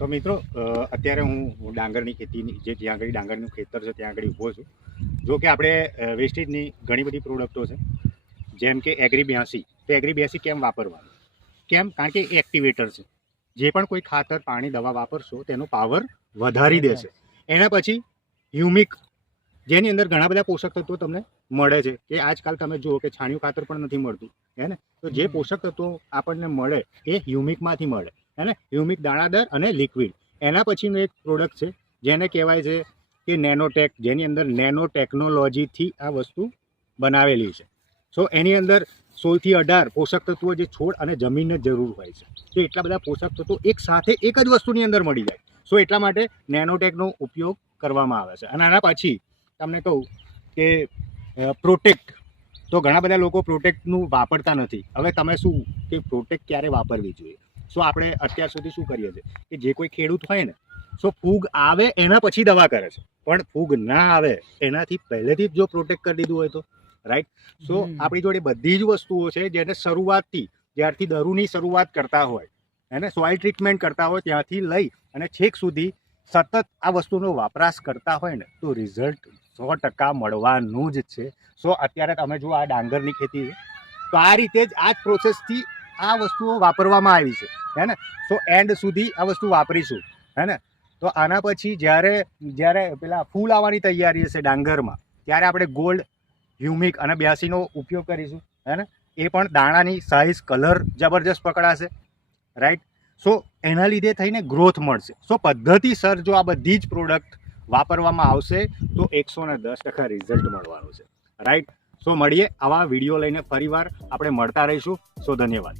તો મિત્રો અત્યારે હું ડાંગરની ખેતીની જ્યાં આગળ ડાંગરનું ખેતર છે ત્યાં આગળ ઊભો છું. જો કે આપણે વેસ્ટેજની ઘણી બધી પ્રોડક્ટો છે, જેમ કે એગ્રી 82. તો એગ્રી 82 કેમ વાપરવાનું? કારણ કે એ એક્ટિવેટર છે. જે પણ કોઈ ખાતર, પાણી, દવા વાપરશો તેનો પાવર વધારી દેશે. એના પછી હ્યુમિક, જેની અંદર ઘણા બધા પોષક તત્વો તમને મળે છે. કે આજકાલ તમે જુઓ કે છાણિયું ખાતર પણ નથી મળતું, હે ને? તો જે પોષક તત્વો આપણને મળે એ હ્યુમિકમાંથી મળે, હે ને? હ્યુમિક દાણાદાર અને લિક્વિડ. એના પછીનું એક પ્રોડક્ટ છે જેને કહેવાય છે કે નેનોટેક, જેની અંદર નેનો ટેકનોલોજીથી આ વસ્તુ બનાવેલી છે. સો એની અંદર 16 થી 18 પોષક તત્વો જે છોડ અને જમીનને જરૂર હોય છે, તો એટલા બધા પોષક તત્વો એક સાથે એક જ વસ્તુની અંદર મળી જાય. સો એટલા માટે નેનોટેકનો ઉપયોગ કરવામાં આવે છે. અને આના પછી તમને કહું કે પ્રોટેક્ટ, તો ઘણા બધા લોકો પ્રોટેક્ટનું વાપરતા નથી. હવે તમે શું કે પ્રોટેક્ટ ક્યારે વાપરવી જોઈએ? સો આપણે અત્યાર સુધી શું કરીએ છીએ કે જે કોઈ ખેડૂત હોય ને, સો ફૂગ આવે એના પછી દવા કરે છે, પણ ફૂગ ના આવે એનાથી પહેલેથી જ જો પ્રોટેક્ટ કરી દીધું હોય તો રાઈટ. સો આપણી જોડે બધી જ વસ્તુઓ છે જેને શરૂઆતથી, જ્યારથી દરુની શરૂઆત કરતા હોય, એને સોઇલ ટ્રીટમેન્ટ કરતા હોય ત્યાંથી લઈ અને છેક સુધી સતત આ વસ્તુનો વપરાશ કરતા હોય ને, તો રિઝલ્ટ 100% મળવાનું જ છે. સો અત્યારે તમે જુઓ આ ડાંગરની ખેતી છે, તો આ રીતે જ આ જ પ્રોસેસથી આ વસ્તુઓ વાપરવામાં આવી છે, હે ને? સો એન્ડ સુધી આ વસ્તુ વાપરીશું, હે ને? તો આના પછી જ્યારે પેલા ફૂલ આવવાની તૈયારી હશે ડાંગરમાં, ત્યારે આપણે ગોલ્ડ, હ્યુમિક અને 82નો ઉપયોગ કરીશું, હે ને? એ પણ દાણાની સાઇઝ, કલર જબરજસ્ત પકડાશે, રાઈટ. સો એના લીધે થઈને ગ્રોથ મળશે. સો પદ્ધતિસર જો આ બધી જ પ્રોડક્ટ વાપરવામાં આવશે તો 110% રિઝલ્ટ મળવાનું છે, રાઈટ. સો મળીએ આવા વિડીયો લઈને ફરીવાર આપણે મળતા રહીશું. સો ધન્યવાદ.